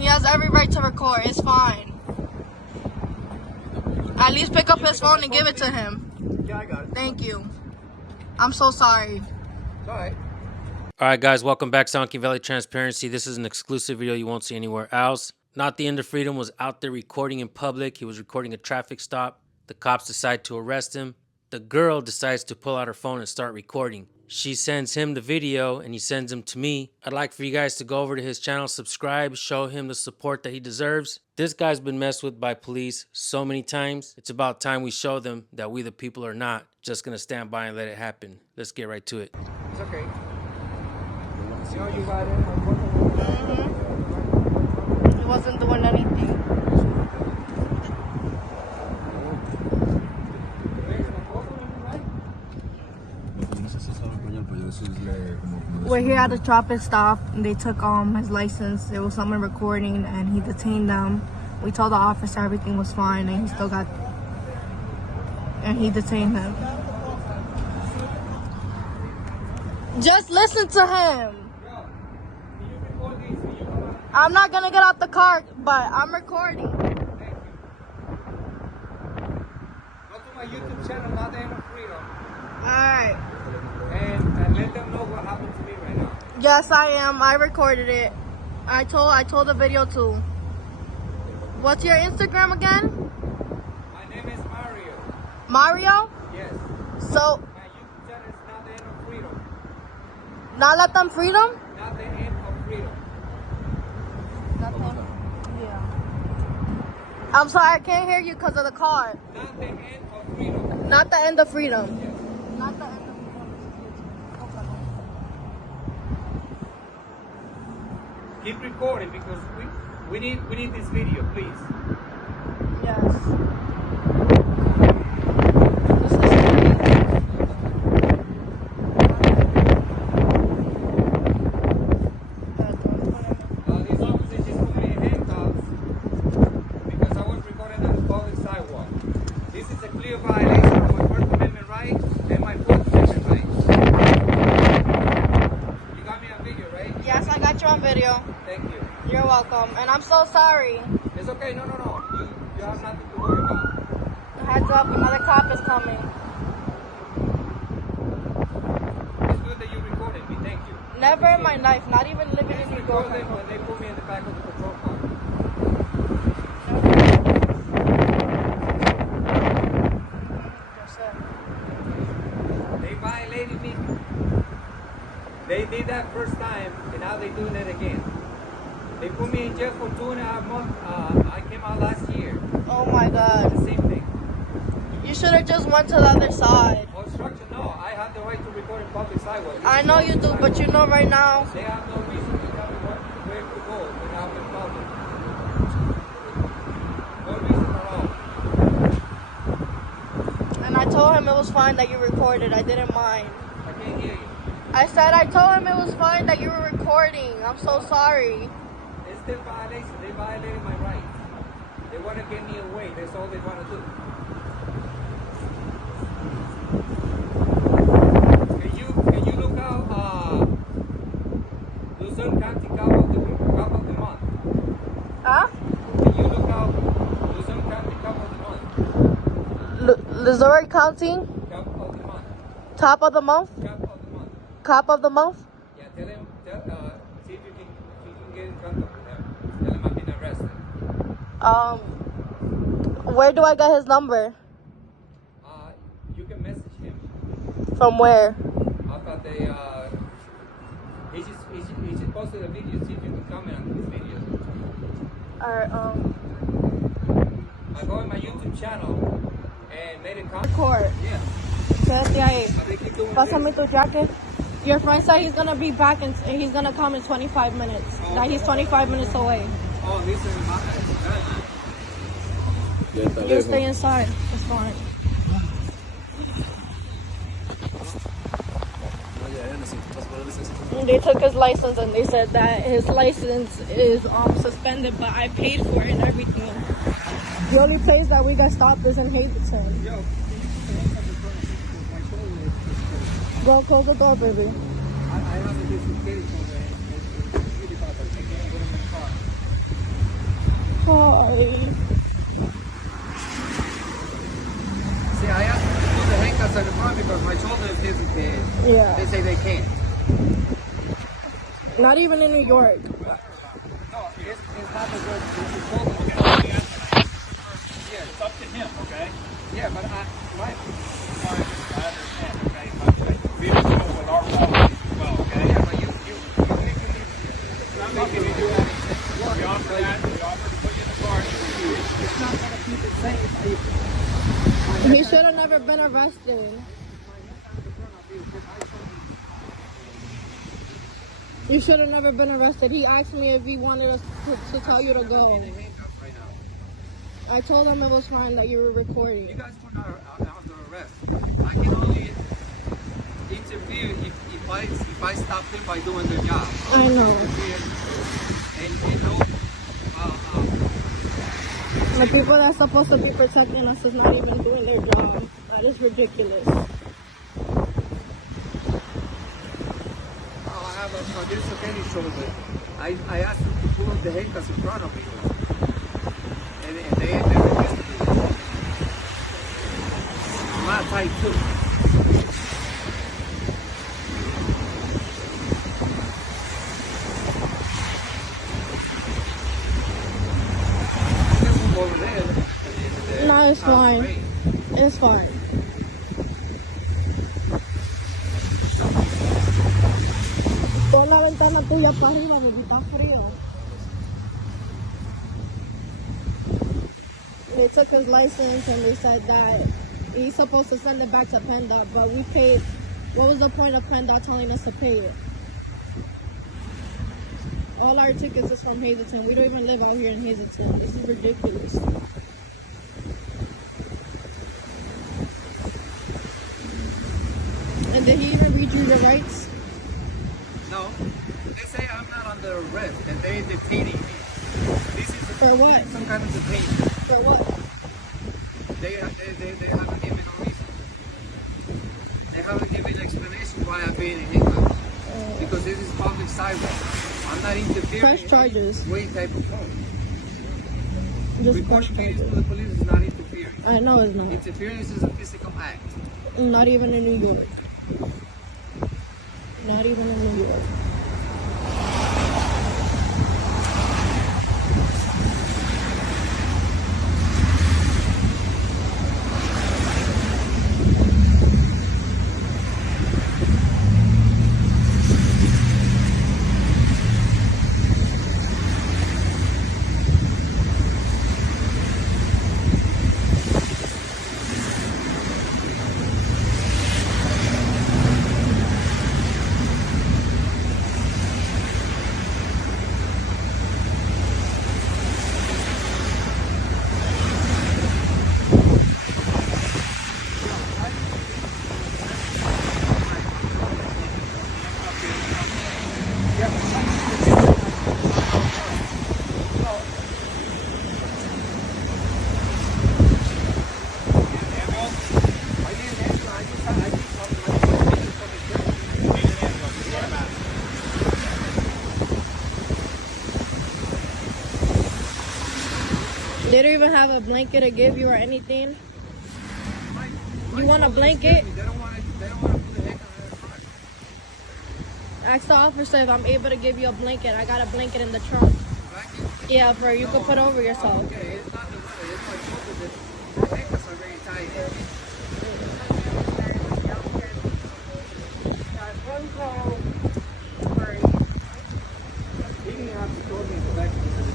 He has every right to record. It's fine. At least pick up his phone and give it to him. Yeah, I got it. Thank you. I'm so sorry. It's all right. All right, guys, welcome back to ♯Valley Transparency. This is an exclusive video you won't see anywhere else. Not the End of Freedom was out there recording in public. He was recording a traffic stop. The cops decide to arrest him. The girl decides to pull out her phone and start recording. She sends him the video and he sends him to me. I'd like for you guys to go over to his channel, subscribe, show him the support that he deserves. This guy's been messed with by police so many times. It's about time we show them that we the people are not just gonna stand by and let it happen. Let's get right to it. It's okay. You know you got it. He wasn't doing anything. We're here at the traffic stop and they took his license. There was someone recording and he detained them. We told the officer everything was fine and he detained him. Just listen to him. I'm not gonna get out the car, but I'm recording. Go to my YouTube channel, Not the End of Freedom. Alright. And let them know what happened to me right now. Yes, I am. I recorded it. I told the video too. What's your Instagram again? My name is Mario. Mario? Yes. So, My YouTube channel is Not the End of Freedom. not let them freedom? Not the End of Freedom. Nothing. Yeah. I'm sorry, I can't hear you because of the car. Not the End of Freedom. Not the end of freedom. Yes. Not the end of freedom. Keep recording because we need this video, please. Yes. These officers just put me in handcuffs because I was recording on the public sidewalk. This is a clear violation of my First Amendment right and my Fourth Amendment right. You got me on video, right? Yes, I got you on video. Thank you. You're welcome. And I'm so sorry. It's okay. No. You have nothing to worry about. Heads up, another cop is coming. It's good that you recorded me. Thank you. Never in my life, not even living in New York. Recorded when they put me in the back of the patrol car. They violated me. They did that first time, and now they're doing it again. They put me in jail for 2.5 months. I came out last year. Oh my God. The same thing. You should have just went to the other side. Obstruction, no. I have the right to record in public sidewalk. I know you do, but you know right now. They have no reason to tell me where to go when I'm in public. No reason at all. And I told him it was fine that you recorded. I didn't mind. I can't hear you. I said I told him it was fine that you were recording. I'm so sorry. It's still violation. They violated my rights. They want to get me away. That's all they want to do. Can you look out Luzerne County Cop of the Month? Huh? Can you look out Luzerne County Cop of the Month? Missouri County? Cop of the Month. Top of the month? Cop of the Month. Cop of the month? Yeah, tell him, see if you can get in contact with him. Tell him I've been arrested. Where do I get his number? You can message him. From where? I've got the, he just posted a video, see if you can comment on his video. Alright, I go on my YouTube channel and made a comment. record. Yeah. Quédate ahí. They keep doing Pásame tu jacket. Your friend said he's gonna be back and he's gonna come in 25 minutes. That he's 25 minutes away. Oh, this is my You stay inside. It's fine. They took his license and they said that his license is suspended, but I paid for it and everything. The only place that we got stopped is in Hazleton. Go close the door, baby. I have a dislocation over here. It's really bad. I can't get in the car. Not even in New York. No, it's not the road. It's Coleman. Yeah, it's up to him, okay? Yeah, but my. I understand, okay? But we have to go with our policy as well, okay? Yeah, but you're I'm not making me do anything. We offer that. We offer to put you in the car. it's not gonna keep it safe. He should have never been arrested. You should have never been arrested. He asked me if he wanted us to tell you to go. I told him it was fine that you were recording. You guys were not under arrest. I can only interfere if I stop them by doing their job. I know. And no, The people that's supposed to be protecting us is not even doing their job. That is ridiculous. I have a Jessie shoulder. I asked them to pull up the handcuffs in front of me. And they refused to do it. I'm not tight too. Over there. No, it's fine. It's fine. Pon la ventana tuya para arriba, baby, está frío. They took his license and they said that he's supposed to send it back to PennDOT, but we paid. What was the point of PennDOT telling us to pay it? All our tickets is from Hazleton. We don't even live out here in Hazleton. This is ridiculous. And did he even read you your rights? No. They say I'm not under arrest and they're detaining me. This is For what? some kind of detention. For what? They haven't given a reason. They haven't given an explanation why I'm being in handcuffs. Because this is public sidewalk. I'm not interfering. Press charges. In any way, type of phone. Just Reporting press meetings charges. to the police is not interfering. I know it's not. Interference is a physical act. Not even in New York. Not even in New York. They don't even have a blanket to give you or anything. You want a blanket? They don't want to put the handcuffs in the front. Ask the officer if I'm able to give you a blanket. I got a blanket in the trunk. Blanket? Yeah, bro, you can put over yourself. Okay, it's not the weather. It's my shoulder. The handcuffs are very tight. He didn't have to throw me in the back of the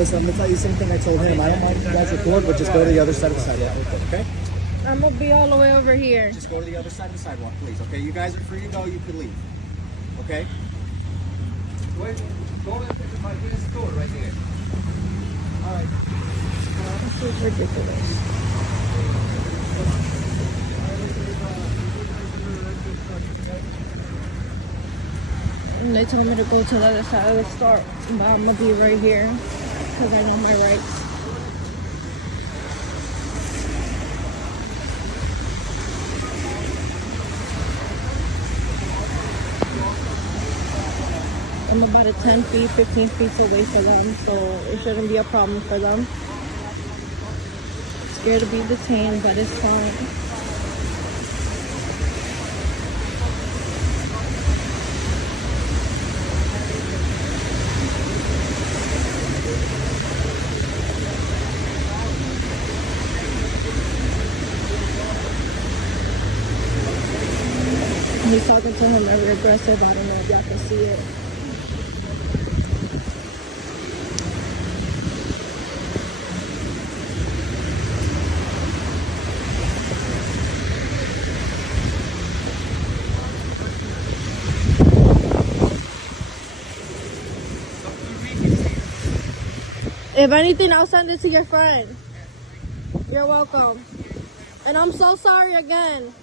Listen, I'm gonna tell you the same thing I told him. I don't mind if you guys record, but just go to the other side of the sidewalk, okay? I'm gonna be all the way over here. Just go to the other side of the sidewalk, please, okay? You guys are free to go, you can leave, okay? Wait, go to my store right there. All right. This is ridiculous. And they told me to go to the other side of the store, but I'm gonna be right here because I know my rights. I'm about 10 feet, 15 feet away from them, so it shouldn't be a problem for them. Scared to be detained, but it's fine. He's talking to him very aggressive. I don't know if y'all can see it. If anything, I'll send it to your friend. You're welcome. And I'm so sorry again.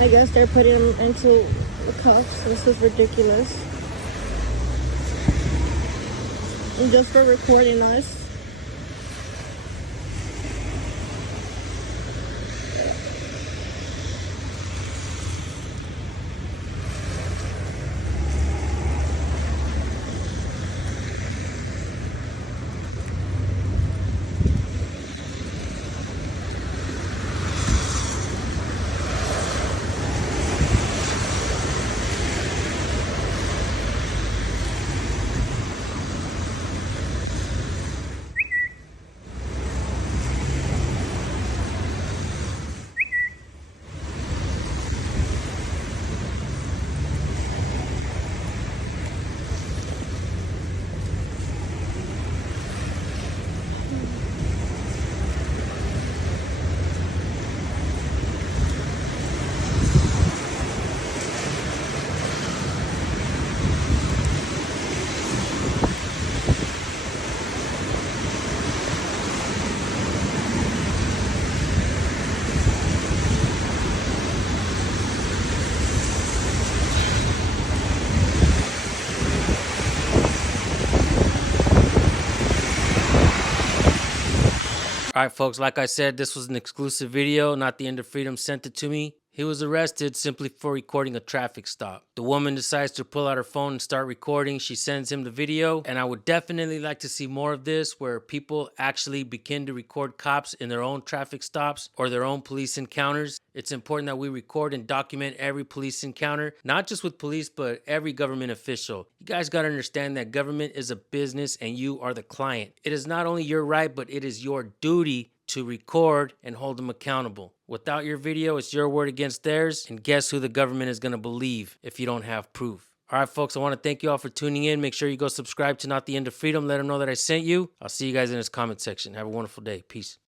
I guess they're putting him into the cuffs. This is ridiculous. And just for recording us. All right, folks, like I said, this was an exclusive video. Not the End of Freedom sent it to me. He was arrested simply for recording a traffic stop. The woman decides to pull out her phone and start recording. She sends him the video, and I would definitely like to see more of this where people actually begin to record cops in their own traffic stops or their own police encounters. It's important that we record and document every police encounter, not just with police, but every government official. You guys got to understand that government is a business and you are the client. It is not only your right, but it is your duty to record and hold them accountable. Without your video, it's your word against theirs, and guess who the government is going to believe if you don't have proof? All right, folks, I want to thank you all for tuning in. Make sure you go subscribe to Not the End of Freedom. Let them know that I sent you. I'll see you guys in this comment section. Have a wonderful day. Peace.